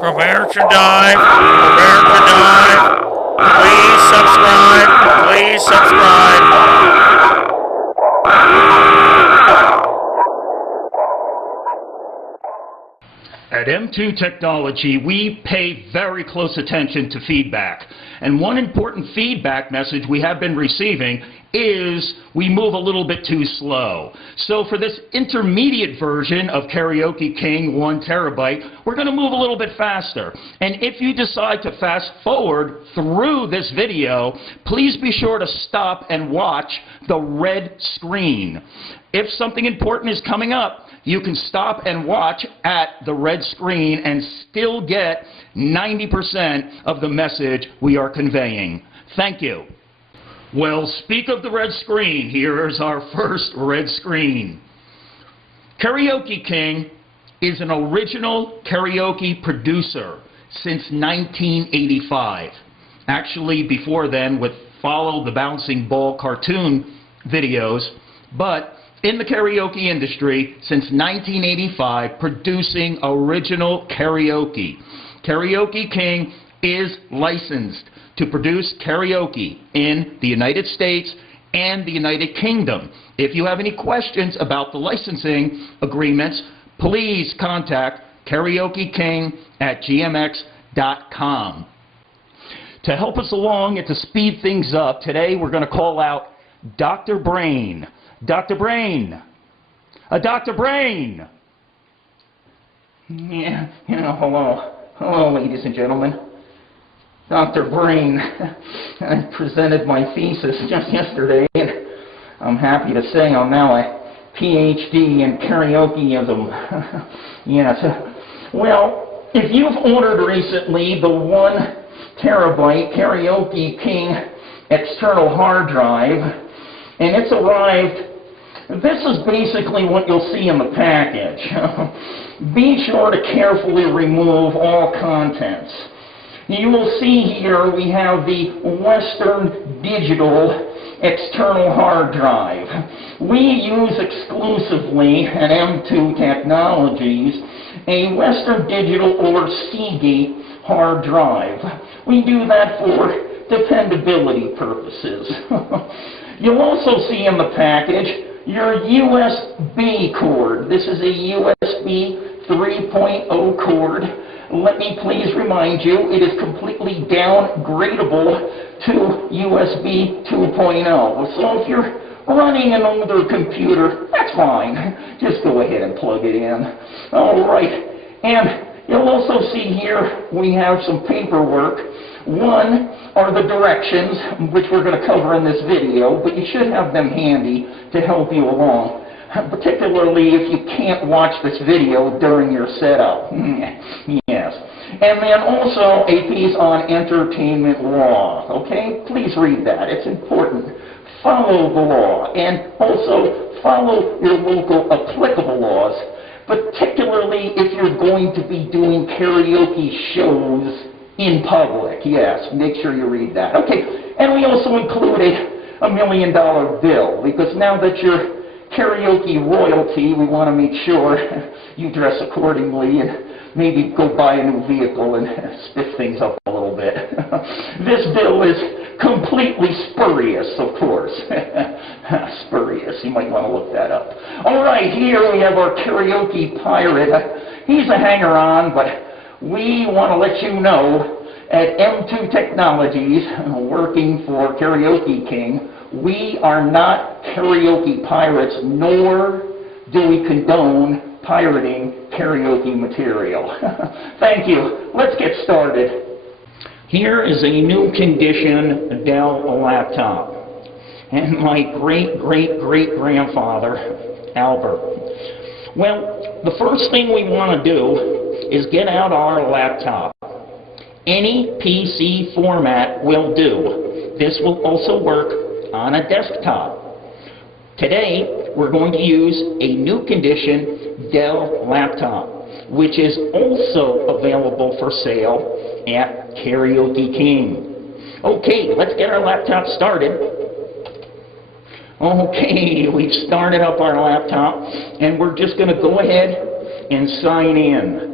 Prepare to dive. Prepare to dive. Please subscribe. Please subscribe. At M2 Technology, we pay very close attention to feedback. And one important feedback message we have been receiving is we move a little bit too slow. So for this intermediate version of Karaoke King 1 terabyte, we're going to move a little bit faster. And if you decide to fast forward through this video, please be sure to stop and watch the red screen. If something important is coming up, you can stop and watch at the red screen and still get 90% of the message we are conveying. Thank you. Well, speak of the red screen. Here's our first red screen. Karaoke King is an original karaoke producer since 1985. Actually, before then, with Follow the Bouncing Ball cartoon videos, but in the karaoke industry since 1985, producing original karaoke. Karaoke King is licensed to produce karaoke in the United States and the United Kingdom. If you have any questions about the licensing agreements, please contact karaokeking@gmx.com. To help us along and to speed things up, today we're going to call out Dr. Brain. Dr. Brain! Dr. Brain! Yeah, hello. Hello, ladies and gentlemen. Dr. Brain. I presented my thesis just yesterday, and I'm happy to say I'm now a PhD in karaokeism. Yes. Well, if you've ordered recently the 1 terabyte Karaoke King external hard drive, and it's arrived, this is basically what you'll see in the package. Be sure to carefully remove all contents. You will see here we have the Western Digital external hard drive. We use exclusively at M2 Technologies a Western Digital or Seagate hard drive. We do that for dependability purposes. You'll also see in the package your USB cord. This is a USB 3.0 cord. Let me please remind you, it is completely downgradable to USB 2.0. So if you're running an older computer, that's fine. Just go ahead and plug it in. All right. And you'll also see here we have some paperwork. One are the directions, which we're going to cover in this video, but you should have them handy to help you along, particularly if you can't watch this video during your setup. Yes. And then also a piece on entertainment law. Okay? Please read that. It's important. Follow the law, and also follow your local applicable laws, particularly if you're going to be doing karaoke shows in public. Yes, make sure you read that. Okay, and we also included a $1 million bill, because now that you're karaoke royalty, we want to make sure you dress accordingly and maybe go buy a new vehicle and spiff things up a little bit. This bill is completely spurious, of course. Spurious, you might want to look that up. All right, here we have our karaoke pirate. He's a hanger-on, but we want to let you know at M2 Technologies, working for Karaoke King, we are not karaoke pirates, nor do we condone pirating karaoke material. Thank you. Let's get started. Here is a new condition Dell laptop. And my great-great-great-grandfather, Albert. Well, the first thing we want to do is get out our laptop. Any PC format will do. This will also work on a desktop. Today, we're going to use a new condition Dell laptop, which is also available for sale at Karaoke King. Okay, let's get our laptop started. Okay, we've started up our laptop, and we're just going to go ahead and sign in.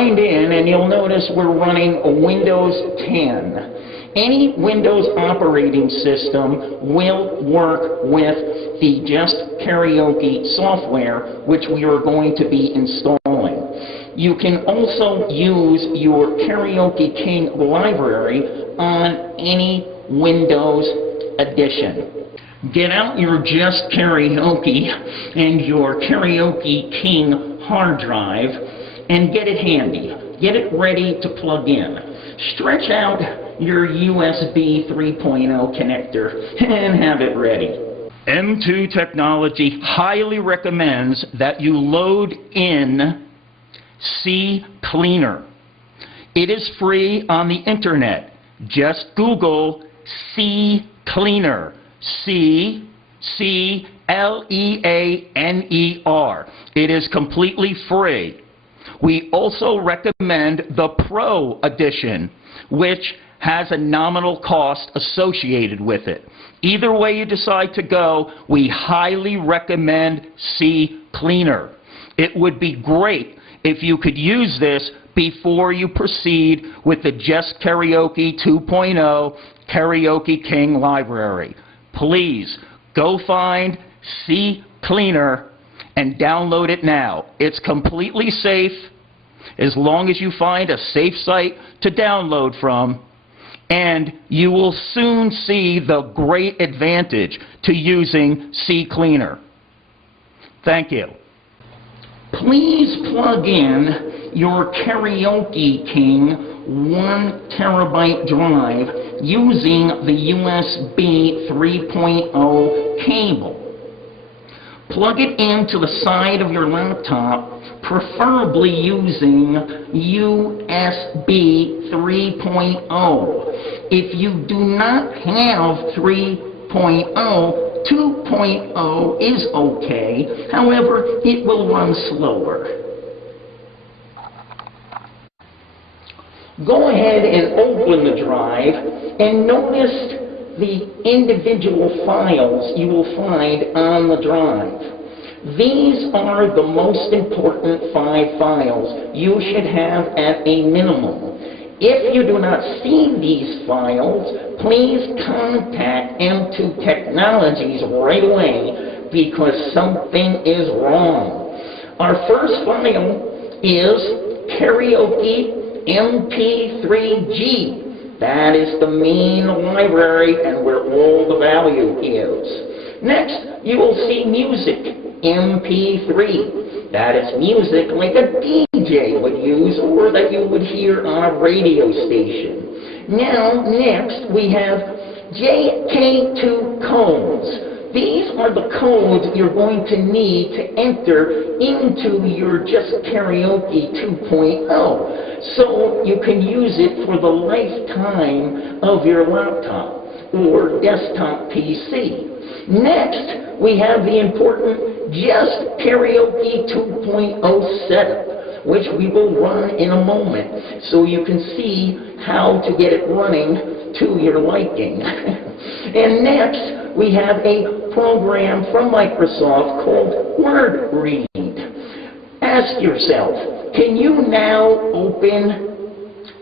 signed in, and you'll notice we're running Windows 10. Any Windows operating system will work with the Justkaraoke software, which we are going to be installing. You can also use your Karaoke King library on any Windows edition. Get out your Justkaraoke and your Karaoke King hard drive and get it handy. Get it ready to plug in. Stretch out your USB 3.0 connector and have it ready. M2 Technology highly recommends that you load in CCleaner. It is free on the internet. Just Google CCleaner. CCleaner. It is completely free. We also recommend the Pro Edition, which has a nominal cost associated with it. Either way you decide to go, we highly recommend CCleaner. It would be great if you could use this before you proceed with the Justkaraoke 2.0 Karaoke King library. Please go find CCleaner and download it now. It's completely safe as long as you find a safe site to download from, and you will soon see the great advantage to using CCleaner. Thank you. Please plug in your Karaoke King 1 terabyte drive using the USB 3.0 cable. Plug it into the side of your laptop, preferably using USB 3.0. If you do not have 3.0, 2.0 is okay. However, it will run slower. Go ahead and open the drive and notice the individual files you will find on the drive. These are the most important 5 files you should have at a minimum. If you do not see these files, please contact M2 Technologies right away because something is wrong. Our first file is Karaoke MP3G. That is the main library and where all the value is. Next, you will see music, MP3. That is music like a DJ would use or that you would hear on a radio station. Now, next, we have JK2 codes. These are the codes you're going to need to enter into your Justkaraoke 2.0 so you can use it for the lifetime of your laptop or desktop PC. Next, we have the important Justkaraoke 2.0 setup, which we will run in a moment so you can see how to get it running to your liking. And next, we have a program from Microsoft called WordRead. Ask yourself, can you now open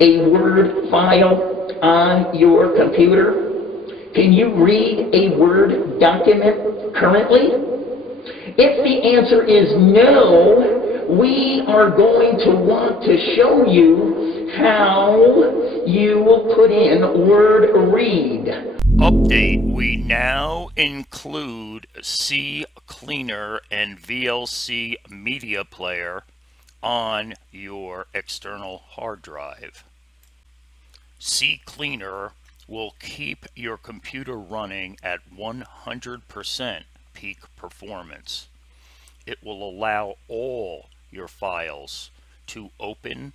a Word file on your computer? Can you read a Word document currently? If the answer is no, we are going to want to show you how you will put in WordRead. Update: we now include CCleaner and VLC Media Player on your external hard drive. CCleaner will keep your computer running at 100% peak performance. It will allow all your files to open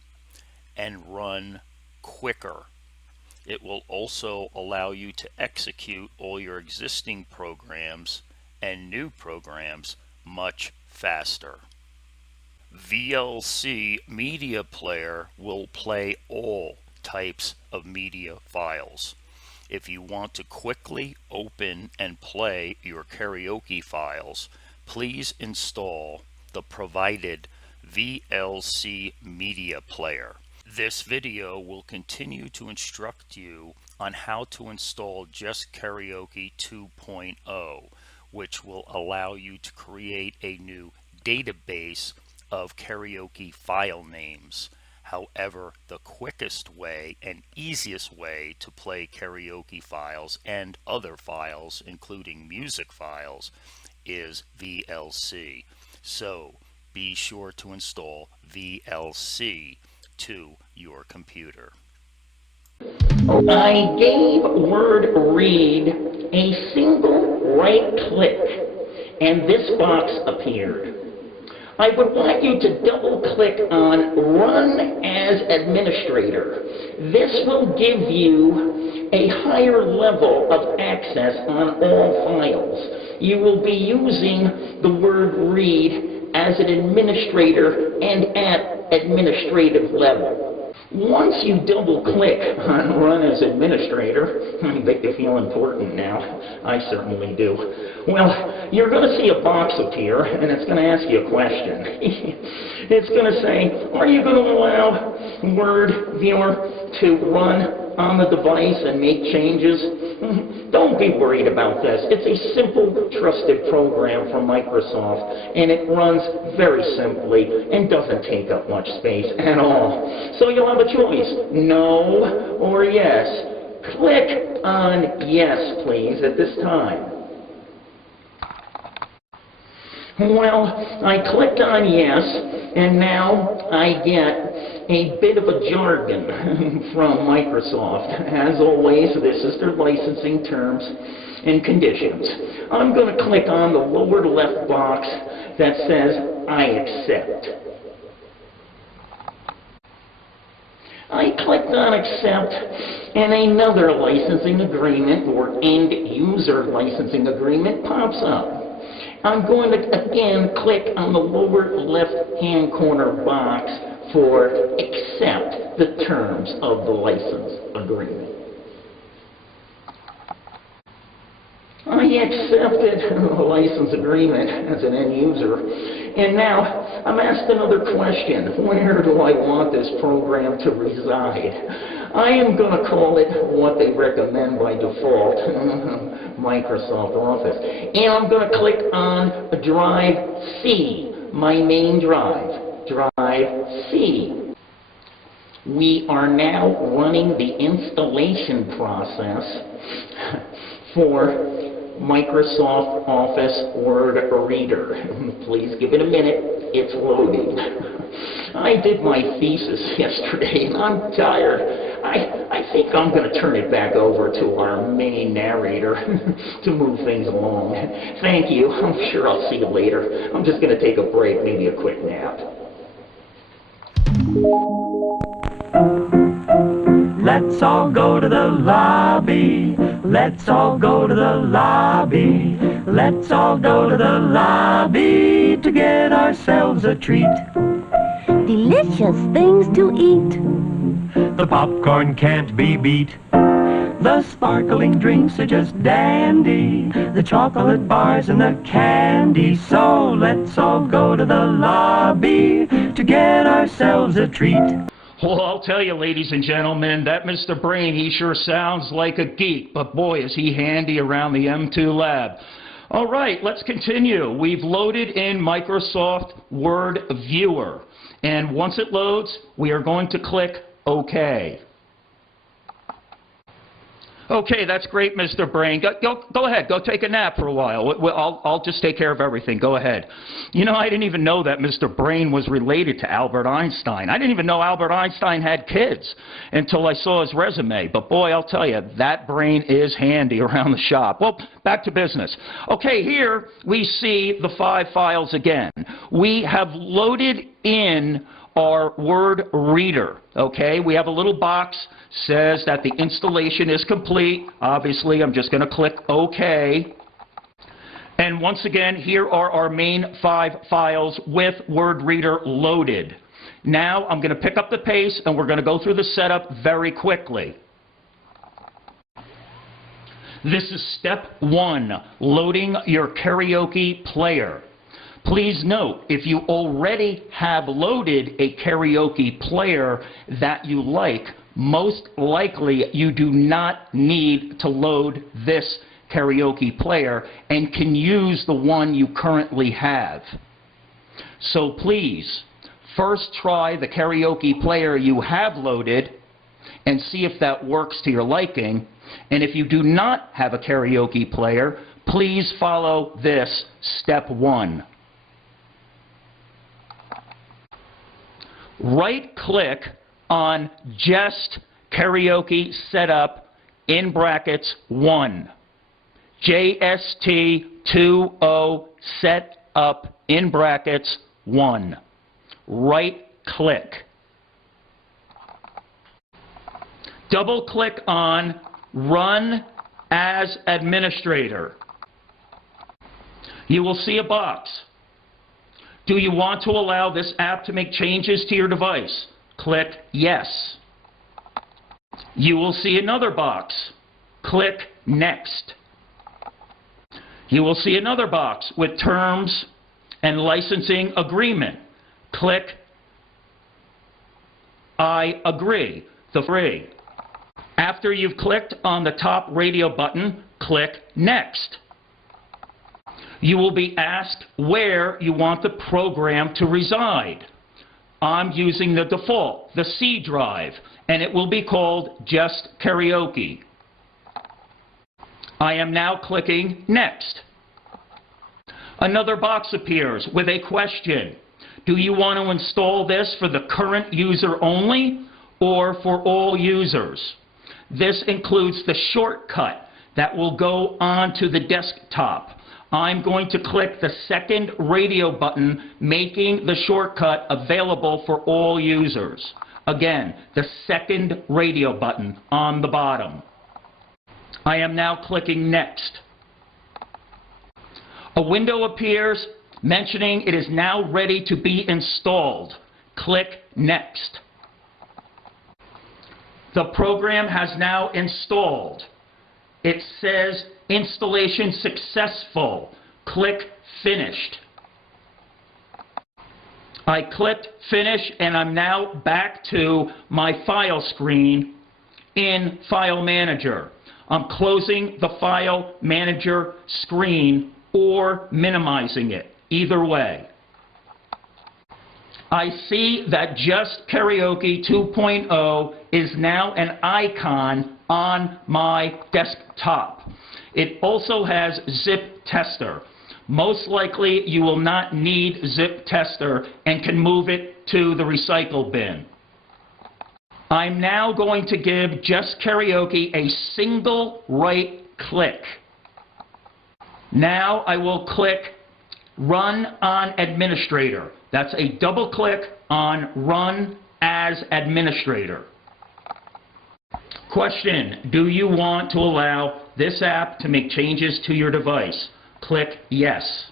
and run quicker. It will also allow you to execute all your existing programs and new programs much faster. VLC Media Player will play all types of media files. If you want to quickly open and play your karaoke files, please install the provided VLC Media Player. This video will continue to instruct you on how to install Justkaraoke 2.0, which will allow you to create a new database of karaoke file names. However, the quickest way and easiest way to play karaoke files and other files, including music files, is VLC. So be sure to install VLC to your computer. I gave word read a single right click, and this box appeared. I would want you to double-click on Run as Administrator. This will give you a higher level of access on all files. You will be using the word read as an administrator and at administrative level. Once you double-click on Run as Administrator, I bet you feel important now. I certainly do. Well, you're going to see a box appear, and it's going to ask you a question. It's going to say, are you going to allow Word Viewer to run on the device and make changes? Don't be worried about this. It's a simple, trusted program from Microsoft, and it runs very simply and doesn't take up much space at all. So you'll have a choice, no or yes. Click on yes, please, at this time. Well, I clicked on yes, and now I get a bit of a jargon from Microsoft. As always, this is their licensing terms and conditions. I'm going to click on the lower left box that says, I accept. I clicked on accept, and another licensing agreement or end user licensing agreement pops up. I'm going to again click on the lower left-hand corner box for accept the terms of the license agreement. I accepted the license agreement as an end user, and now I'm asked another question. Where do I want this program to reside? I am going to call it what they recommend by default, Microsoft Office. And I'm going to click on Drive C, my main drive, Drive C. We are now running the installation process for Microsoft Office Word Reader. Please give it a minute. It's loading. I did my thesis yesterday, and I'm tired. I think I'm going to turn it back over to our main narrator to move things along. Thank you. I'm sure I'll see you later. I'm just going to take a break, maybe a quick nap. Let's all go to the lobby. Let's all go to the lobby. Let's all go to the lobby to get ourselves a treat. Delicious things to eat. The popcorn can't be beat. The sparkling drinks are just dandy. The chocolate bars and the candy. So let's all go to the lobby to get ourselves a treat. Well, I'll tell you, ladies and gentlemen, that Mr. Brain, he sure sounds like a geek, but boy, is he handy around the M2 lab. All right, let's continue. We've loaded in Microsoft Word Viewer, and once it loads, we are going to click OK. Okay, that's great, Mr. Brain. Go ahead. Go take a nap for a while. I'll just take care of everything. Go ahead. You know, I didn't even know that Mr. Brain was related to Albert Einstein. I didn't even know Albert Einstein had kids until I saw his resume. But boy, I'll tell you, that brain is handy around the shop. Well, back to business. Okay, here we see the 5 files again. We have loaded in our Word Reader. Okay, we have a little box, says that the installation is complete. Obviously, I'm just going to click OK. And once again, here are our main 5 files with Word Reader loaded. Now, I'm going to pick up the pace, and we're going to go through the setup very quickly. This is step 1, loading your karaoke player. Please note, if you already have loaded a karaoke player that you like, most likely you do not need to load this karaoke player and can use the one you currently have. So please, first try the karaoke player you have loaded and see if that works to your liking. And if you do not have a karaoke player, please follow this step 1. Right-click on Justkaraoke Setup in brackets 1. JST 2.0 Setup in brackets 1. Right-click. Double-click on Run as Administrator. You will see a box. Do you want to allow this app to make changes to your device? Click Yes. You will see another box. Click Next. You will see another box with Terms and Licensing Agreement. Click I agree. The free. After you've clicked on the top radio button, click Next. You will be asked where you want the program to reside. I'm using the default, the C drive, and it will be called Justkaraoke. I am now clicking Next. Another box appears with a question. Do you want to install this for the current user only or for all users? This includes the shortcut that will go onto the desktop. I'm going to click the second radio button, making the shortcut available for all users. Again, the second radio button on the bottom. I am now clicking Next. A window appears mentioning it is now ready to be installed. Click Next. The program has now installed. It says installation successful. Click Finished. I clicked Finish and I'm now back to my file screen in File Manager. I'm closing the File Manager screen or minimizing it, either way. I see that Justkaraoke 2.0 is now an icon on my desktop. It also has Zip Tester. Most likely you will not need Zip Tester and can move it to the recycle bin. I'm now going to give Justkaraoke a single right click. Now I will click Run on Administrator. That's a double click on Run as Administrator. Question, do you want to allow this app to make changes to your device? Click Yes.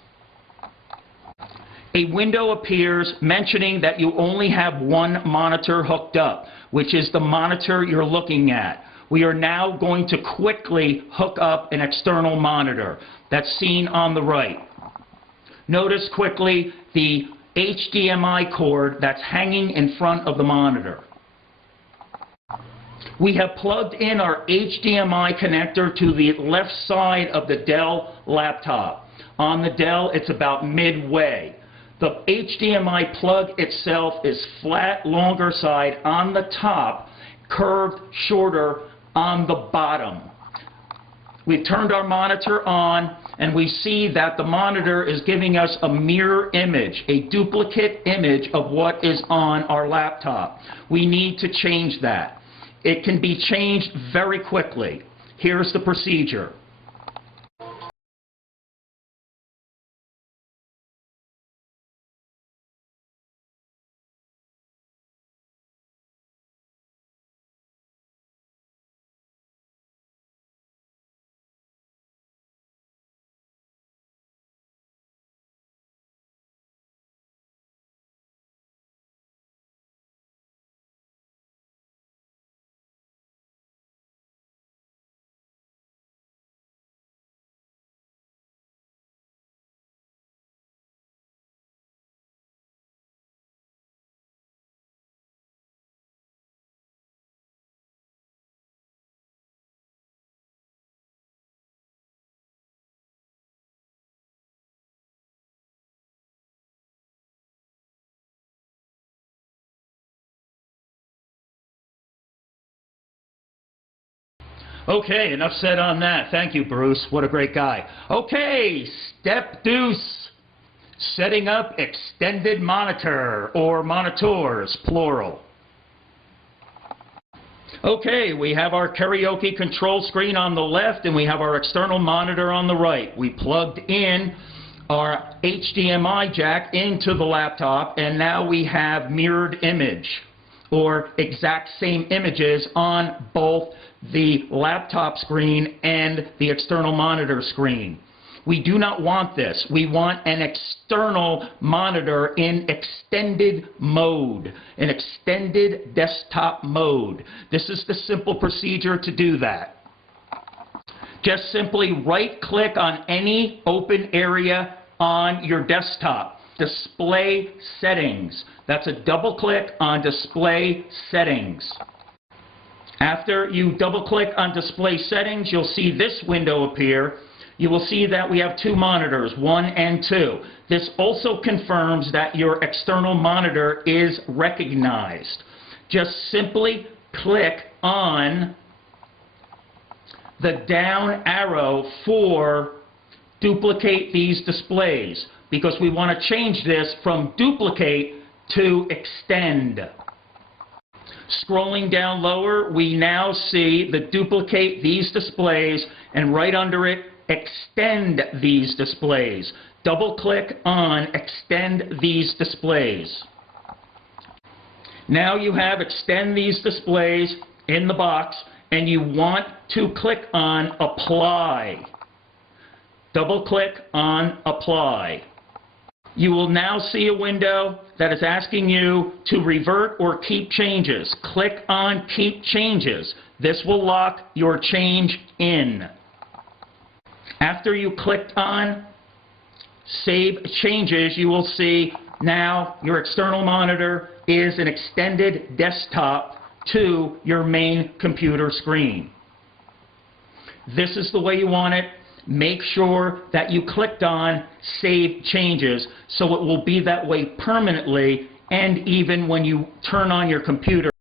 A window appears mentioning that you only have one monitor hooked up, which is the monitor you're looking at. We are now going to quickly hook up an external monitor that's seen on the right. Notice quickly the HDMI cord that's hanging in front of the monitor. We have plugged in our HDMI connector to the left side of the Dell laptop. On the Dell, it's about midway. The HDMI plug itself is flat, longer side on the top, curved, shorter on the bottom. We've turned our monitor on, and we see that the monitor is giving us a mirror image, a duplicate image of what is on our laptop. We need to change that. It can be changed very quickly. Here's the procedure. Okay, enough said on that. Thank you, Bruce. What a great guy. Okay, step deuce. Setting up extended monitor, or monitors, plural. Okay, we have our karaoke control screen on the left and we have our external monitor on the right. We plugged in our HDMI jack into the laptop and now we have mirrored image, or exact same images on both the laptop screen and the external monitor screen. We do not want this. We want an external monitor in extended mode, an extended desktop mode. This is the simple procedure to do that. Just simply right-click on any open area on your desktop. Display settings. That's a double-click on display settings. After you double-click on display settings, you'll see this window appear. You will see that we have two monitors, 1 and 2. This also confirms that your external monitor is recognized. Just simply click on the down arrow for duplicate these displays, because we want to change this from duplicate to extend. Scrolling down lower, we now see the duplicate these displays, and right under it, extend these displays. Double-click on extend these displays. Now you have extend these displays in the box, and you want to click on apply. Double-click on apply. You will now see a window that is asking you to revert or keep changes. Click on keep changes. This will lock your change in. After you clicked on Save Changes, you will see now your external monitor is an extended desktop to your main computer screen. This is the way you want it. Make sure that you clicked on Save Changes so it will be that way permanently, and even when you turn on your computer.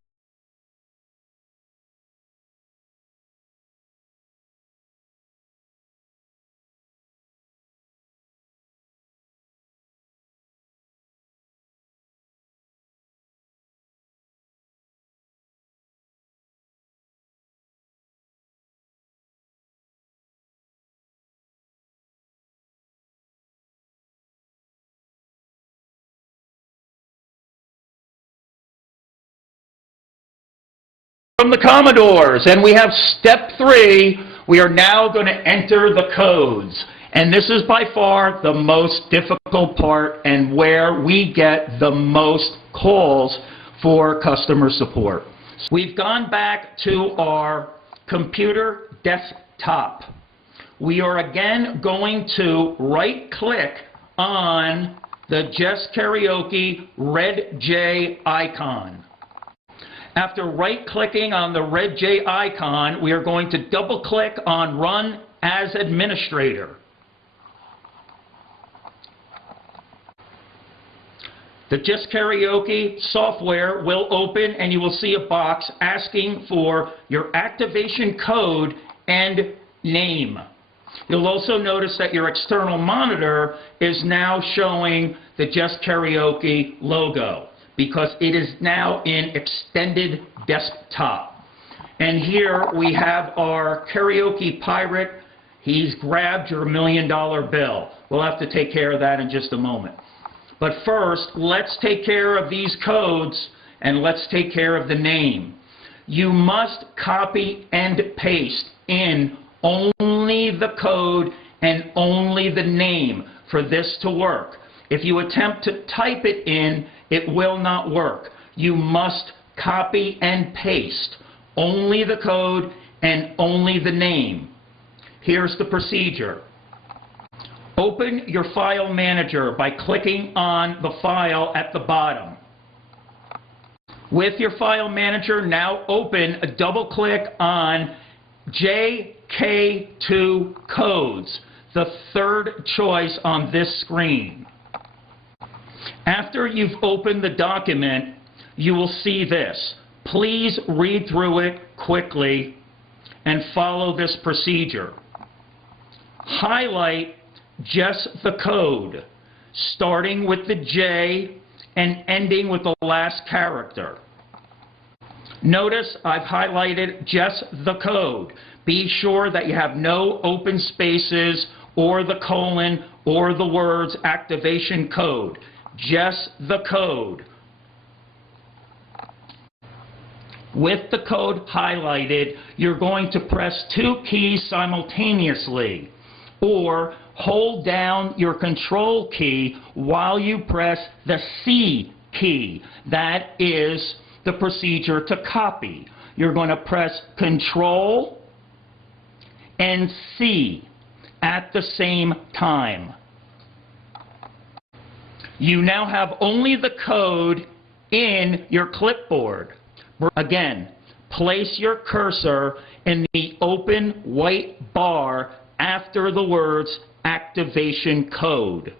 From the Commodores, and we have step 3. We are now going to enter the codes, and this is by far the most difficult part and where we get the most calls for customer support. We've gone back to our computer desktop. We are again going to right-click on the Justkaraoke red J icon. After right-clicking on the red J icon, we are going to double-click on Run as Administrator. The Justkaraoke software will open and you will see a box asking for your activation code and name. You'll also notice that your external monitor is now showing the Justkaraoke logo, because it is now in extended desktop. And here we have our karaoke pirate. He's grabbed your $1 million bill. We'll have to take care of that in just a moment. But first, let's take care of these codes and let's take care of the name. You must copy and paste in only the code and only the name for this to work. If you attempt to type it in, it will not work. You must copy and paste only the code and only the name. Here's the procedure. Open your file manager by clicking on the file at the bottom. With your file manager now open, double-click on JK2 codes, the third choice on this screen. After you've opened the document, you will see this. Please read through it quickly and follow this procedure. Highlight just the code, starting with the J and ending with the last character. Notice I've highlighted just the code. Be sure that you have no open spaces or the colon or the words activation code. Just the code. With the code highlighted, you're going to press 2 keys simultaneously, or hold down your control key while you press the C key. That is the procedure to copy. You're going to press Control and C at the same time. You now have only the code in your clipboard. Again, place your cursor in the open white bar after the words activation code.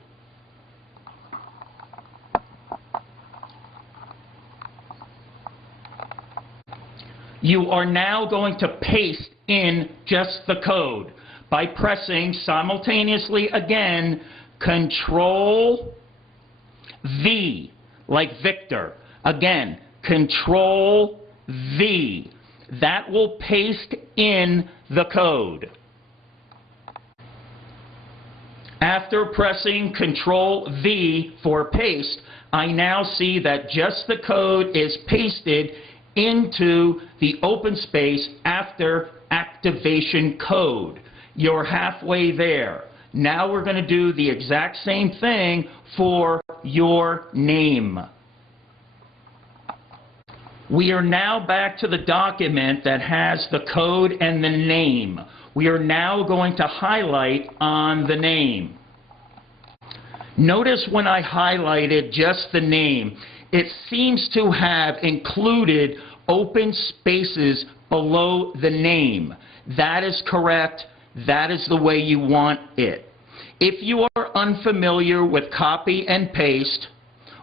You are now going to paste in just the code by pressing simultaneously again Control V, like Victor. Again, Control V. That will paste in the code. After pressing Control V for paste, I now see that just the code is pasted into the open space after activation code. You're halfway there. Now we're going to do the exact same thing for your name. We are now back to the document that has the code and the name. We are now going to highlight on the name. Notice when I highlighted just the name, it seems to have included open spaces below the name. That is correct. That is the way you want it. If you are unfamiliar with copy and paste,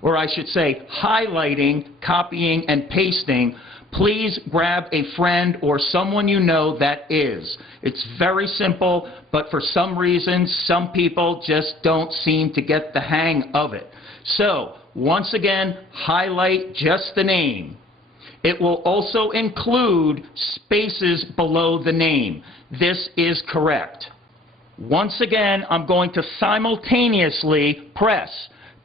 or I should say highlighting, copying, and pasting, please grab a friend or someone you know that is. It's very simple, but for some reason, some people just don't seem to get the hang of it. So, once again, highlight just the name. It will also include spaces below the name. This is correct. Once again, I'm going to simultaneously press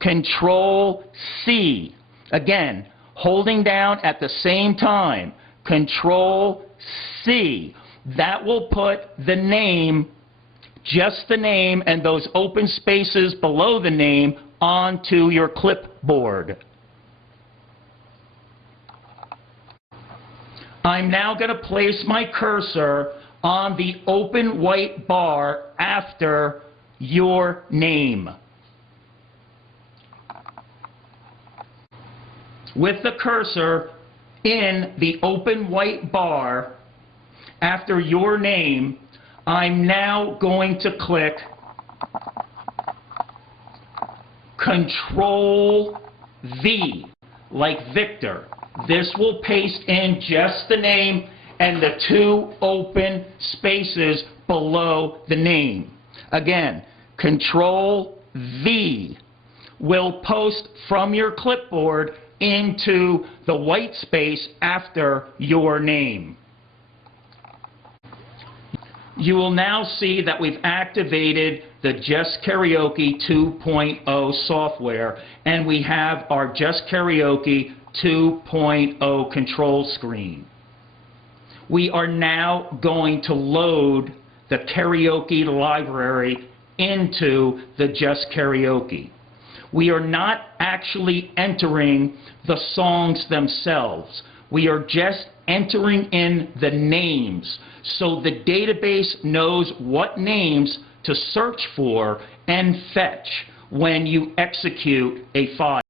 Control C. Again, holding down at the same time. Control C. That will put the name, just the name, and those open spaces below the name onto your clipboard. I'm now going to place my cursor on the open white bar after your name. With the cursor in the open white bar after your name, I'm now going to click Control V, like Victor. This will paste in just the name and the 2 open spaces below the name. Again, Control V will post from your clipboard into the white space after your name. You will now see that we've activated the Justkaraoke 2.0 software, and we have our Justkaraoke 2.0 control screen. We are now going to load the karaoke library into the Justkaraoke. We are not actually entering the songs themselves. We are just entering in the names, so the database knows what names to search for and fetch when you execute a file.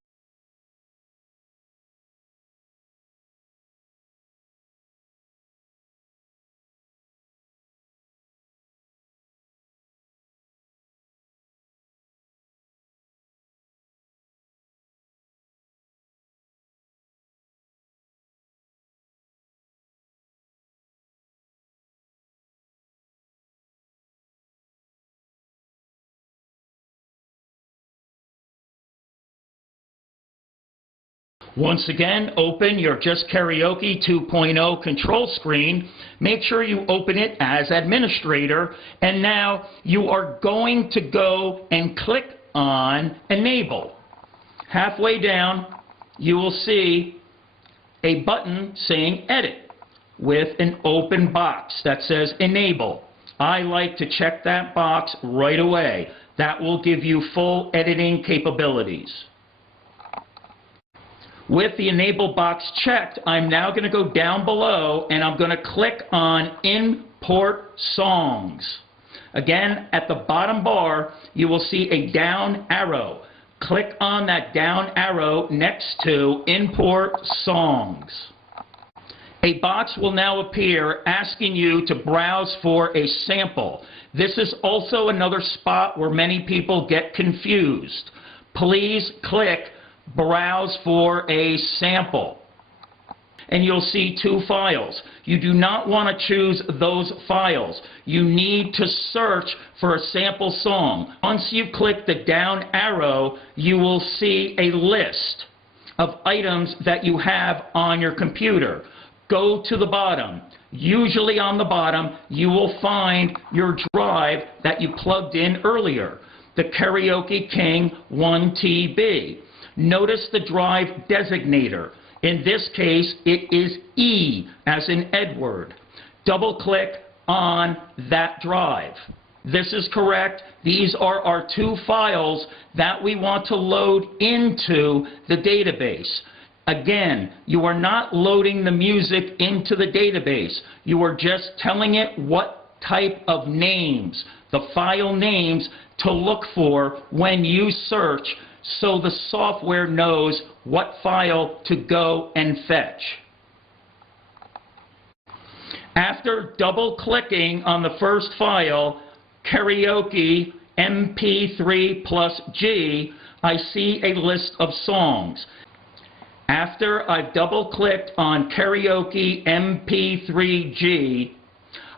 Once again, open your Justkaraoke 2.0 control screen. Make sure you open it as administrator, and now you are going to go and click on Enable. Halfway down, you will see a button saying Edit with an open box that says Enable. I like to check that box right away. That will give you full editing capabilities. With the Enable box checked, I'm now going to go down below and I'm going to click on Import Songs. Again, at the bottom bar, you will see a down arrow. Click on that down arrow next to Import Songs. A box will now appear asking you to browse for a sample. This is also another spot where many people get confused. Please click Browse for a sample. And you'll see two files. You do not want to choose those files. You need to search for a sample song. Once you click the down arrow, you will see a list of items that you have on your computer. Go to the bottom. Usually on the bottom, you will find your drive that you plugged in earlier, the Karaoke King 1TB. Notice the drive designator. In this case, it is E, as in Edward. Double-click on that drive. This is correct. These are our two files that we want to load into the database. Again, you are not loading the music into the database. You are just telling it what type of names, the file names, to look for when you search, so the software knows what file to go and fetch. After double-clicking on the first file, Karaoke MP3 plus G, I see a list of songs. After I've double-clicked on Karaoke MP3G,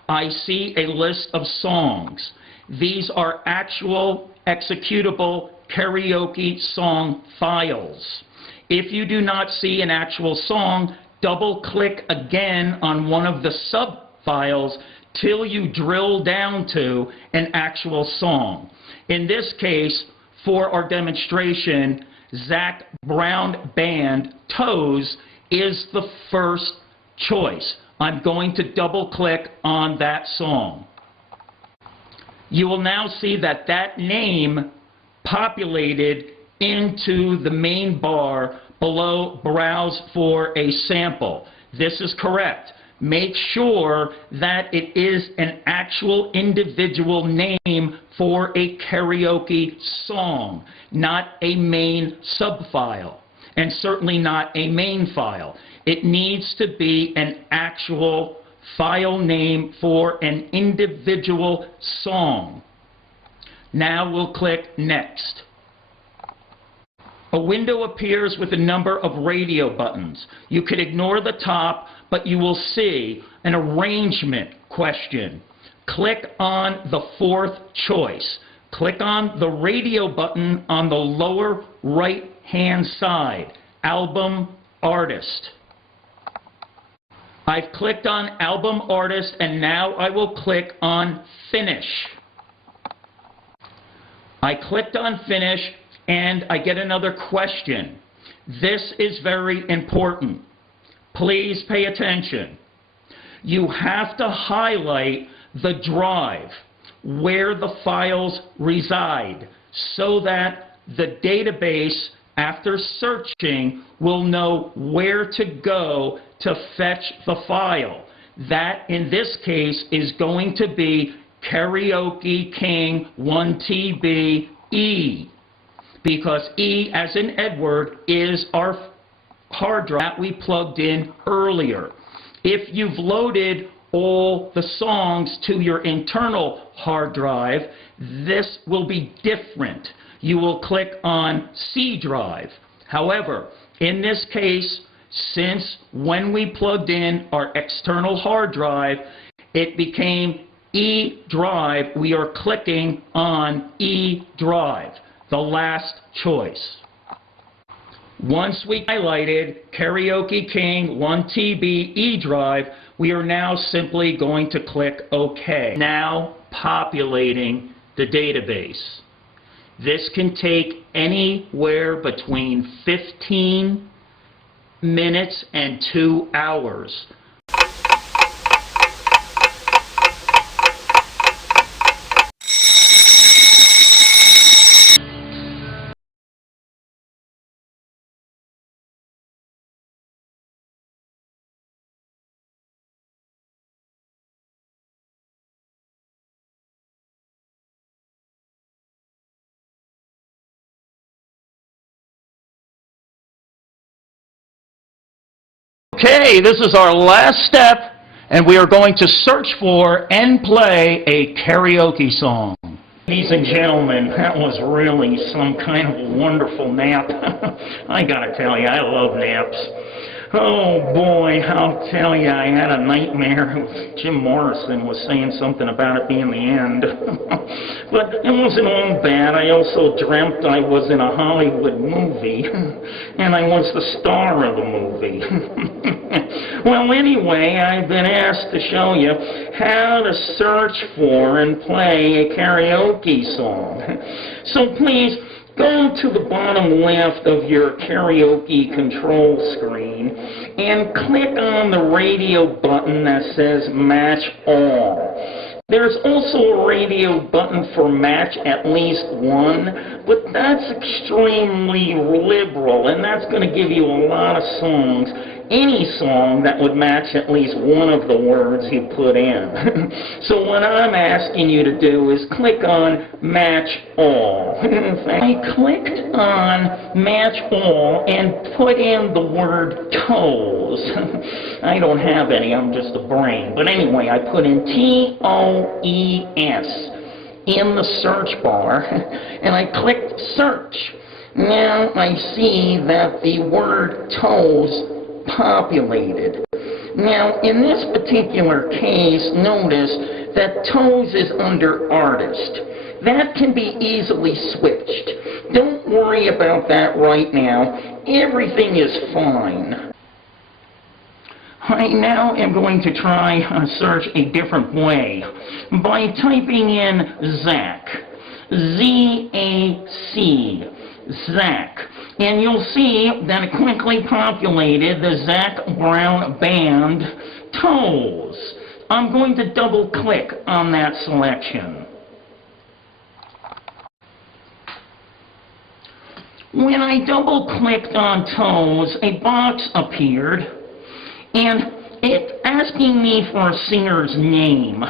I see a list of songs. These are actual executable karaoke song files. If you do not see an actual song, double-click again on one of the sub-files till you drill down to an actual song. In this case, for our demonstration, Zac Brown Band, Toes, is the first choice. I'm going to double-click on that song. You will now see that that name populated into the main bar below Browse for a Sample. This is correct. Make sure that it is an actual individual name for a karaoke song, not a main subfile, and certainly not a main file. It needs to be an actual file name for an individual song. Now we'll click Next. A window appears with a number of radio buttons. You could ignore the top, but you will see an arrangement question. Click on the fourth choice. Click on the radio button on the lower right-hand side, Album Artist. I've clicked on Album Artist, and now I will click on Finish. I clicked on Finish, and I get another question. This is very important. Please pay attention. You have to highlight the drive where the files reside so that the database, after searching, will know where to go to fetch the file. That, in this case, is going to be Karaoke King 1TB E, because E, as in Edward, is our hard drive that we plugged in earlier. If you've loaded all the songs to your internal hard drive, this will be different. You will click on C drive. However, in this case, since when we plugged in our external hard drive, it became E drive, we are clicking on E drive, the last choice. Once we highlighted Karaoke King 1TB eDrive, we are now simply going to click OK. Now populating the database. This can take anywhere between 15 minutes and 2 hours. Okay, this is our last step, and we are going to search for and play a karaoke song. Ladies and gentlemen, that was really some kind of a wonderful nap. I gotta tell you, I love naps. Oh boy, I'll tell you, I had a nightmare. Jim Morrison was saying something about it being the end. But it wasn't all bad. I also dreamt I was in a Hollywood movie, and I was the star of the movie. Well, anyway, I've been asked to show you how to search for and play a karaoke song. So please, go to the bottom left of your karaoke control screen and click on the radio button that says Match All. There's also a radio button for Match at least one, but that's extremely liberal, and that's going to give you a lot of songs. Any song that would match at least one of the words you put in. So what I'm asking you to do is click on Match All. I clicked on Match All and put in the word toes. I don't have any, I'm just a brain. But anyway, I put in T-O-E-S in the search bar, and I clicked search. Now I see that the word toes populated. Now, in this particular case, notice that toes is under artist. That can be easily switched. Don't worry about that right now. Everything is fine. I now am going to try a search a different way by typing in Zach. Z-A-C. Zach. And you'll see that it quickly populated the Zac Brown Band Toes. I'm going to double click on that selection. When I double clicked on Toes, a box appeared, and it's asking me for a singer's name.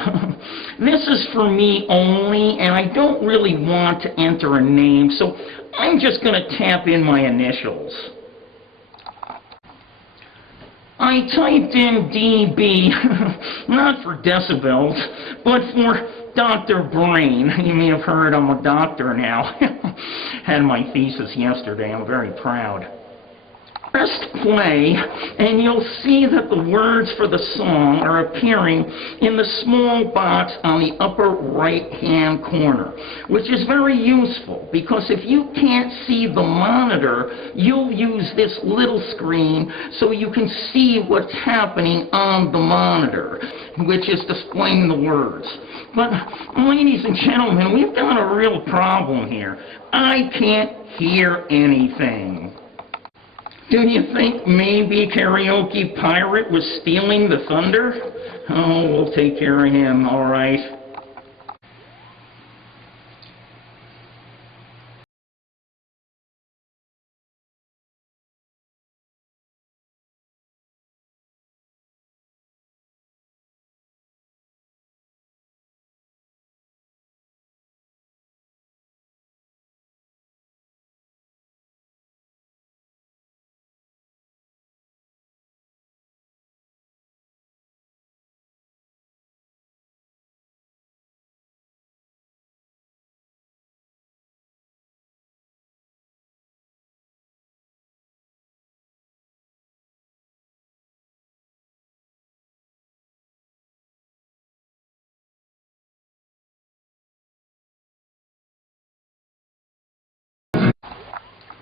This is for me only, and I don't really want to enter a name, so I'm just going to tap in my initials. I typed in DB, not for decibels, but for Dr. Brain. You may have heard I'm a doctor now. Had my thesis yesterday. I'm very proud. Press play, and you'll see that the words for the song are appearing in the small box on the upper right-hand corner, which is very useful, because if you can't see the monitor, you'll use this little screen so you can see what's happening on the monitor, which is displaying the words. But, ladies and gentlemen, we've got a real problem here. I can't hear anything. Do you think maybe Karaoke Pirate was stealing the thunder? Oh, we'll take care of him, all right.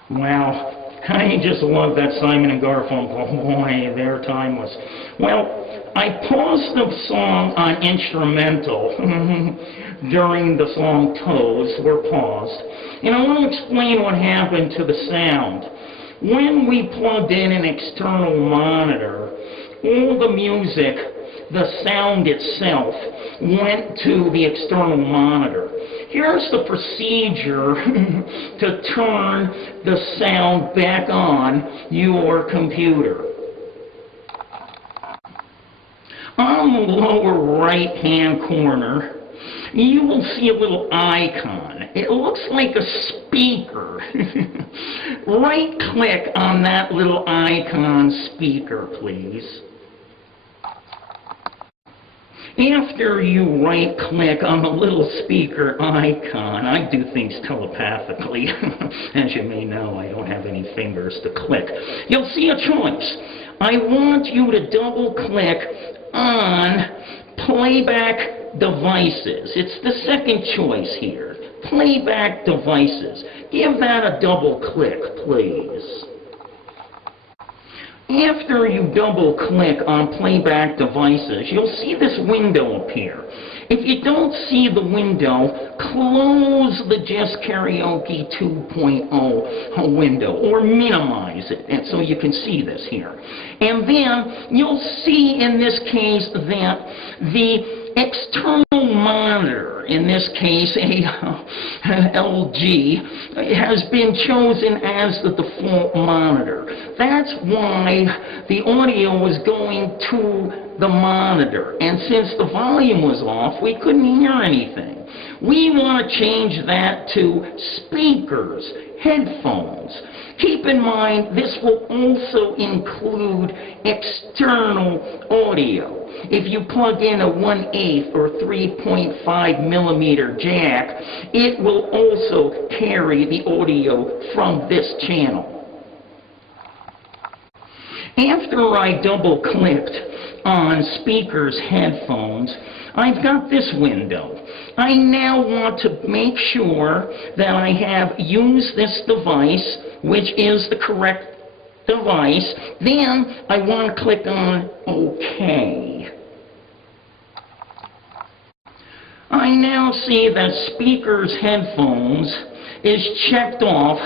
Wow, I just love that Simon and Garfunkel. Boy, their time was... Well, I paused the song on instrumental during the song Toes were paused. And I want to explain what happened to the sound. When we plugged in an external monitor, all the music, the sound itself, went to the external monitor. Here's the procedure to turn the sound back on your computer. On the lower right-hand corner, you will see a little icon. It looks like a speaker. Right-click on that little icon speaker, please. After you right-click on the little speaker icon, I do things telepathically. As you may know, I don't have any fingers to click. You'll see a choice. I want you to double-click on Playback Devices. It's the second choice here. Playback Devices. Give that a double-click, please. After you double-click on Playback Devices, you'll see this window appear. If you don't see the window, close the Justkaraoke 2.0 window, or minimize it, and so you can see this here. And then you'll see in this case that the external monitor, in this case a LG, has been chosen as the default monitor. That's why the audio was going to the monitor, and since the volume was off, we couldn't hear anything. We want to change that to speakers, headphones. Keep in mind, this will also include external audio. If you plug in a 1/8 or 3.5 millimeter jack, it will also carry the audio from this channel. After I double-clicked on speakers, headphones, I've got this window. I now want to make sure that I have used this device, which is the correct device. Then I want to click on OK. I now see that speakers, headphones is checked off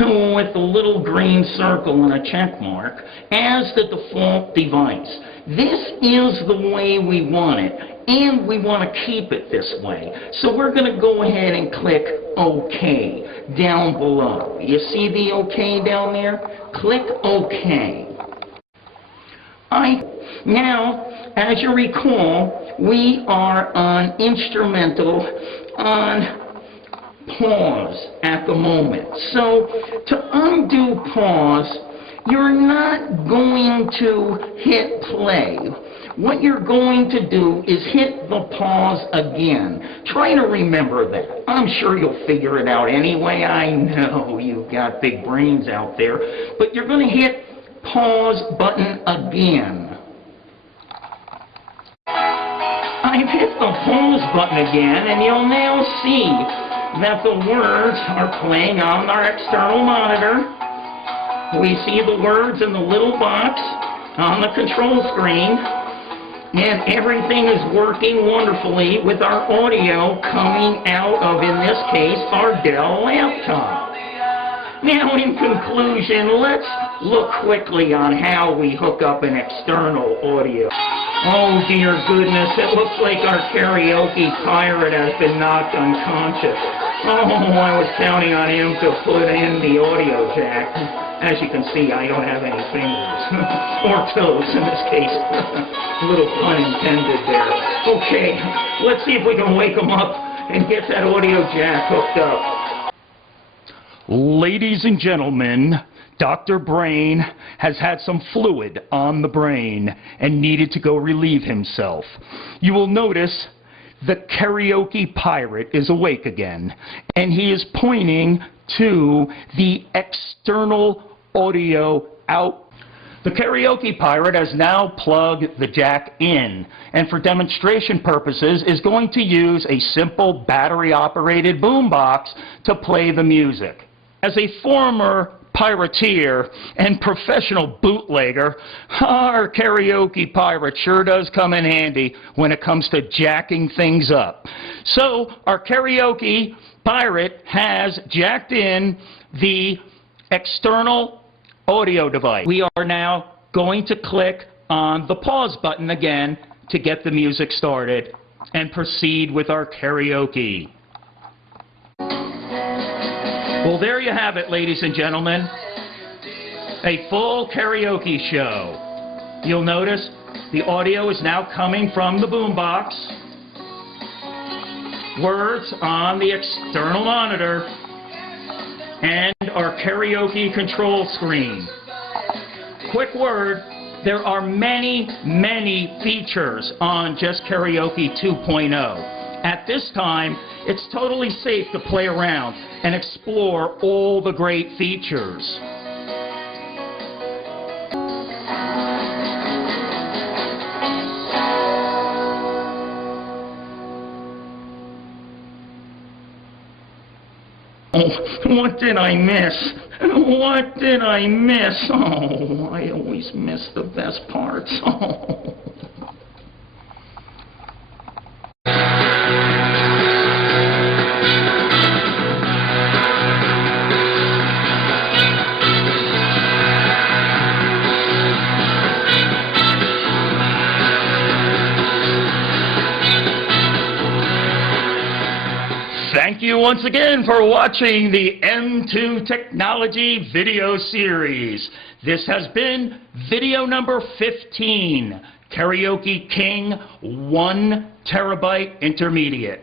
with a little green circle and a check mark as the default device. This is the way we want it, and we want to keep it this way. So we're going to go ahead and click OK down below. You see the OK down there? Click OK. Now, as you recall, we are on instrumental on pause at the moment. So to undo pause, you're not going to hit play. What you're going to do is hit the pause again. Try to remember that. I'm sure you'll figure it out anyway. I know you've got big brains out there. But you're going to hit pause button again. I've hit the pause button again, and you'll now see that the words are playing on our external monitor. We see the words in the little box on the control screen, and everything is working wonderfully with our audio coming out of, in this case, our Dell laptop. Now, in conclusion, let's look quickly on how we hook up an external audio. Oh, dear goodness, it looks like our karaoke pirate has been knocked unconscious. Oh, I was counting on him to put in the audio jack. As you can see, I don't have any fingers. Or toes, in this case. A little pun intended there. Okay, let's see if we can wake him up and get that audio jack hooked up. Ladies and gentlemen, Dr. Brain has had some fluid on the brain and needed to go relieve himself. You will notice the karaoke pirate is awake again, and he is pointing to the external audio out. The karaoke pirate has now plugged the jack in, and for demonstration purposes is going to use a simple battery-operated boombox to play the music. As a former pirateer and professional bootlegger, our karaoke pirate sure does come in handy when it comes to jacking things up. So our karaoke pirate has jacked in the external audio device. We are now going to click on the pause button again to get the music started and proceed with our karaoke. Well, there you have it, ladies and gentlemen. A full karaoke show. You'll notice the audio is now coming from the boombox. Words on the external monitor. And our karaoke control screen. Quick word, there are many, many features on Justkaraoke 2.0. At this time, it's totally safe to play around and explore all the great features. Oh, what did I miss? What did I miss? Oh, I always miss the best parts. Oh. Thank you once again for watching the M2 Technology video series. This has been video number 15, Karaoke King 1 terabyte intermediate.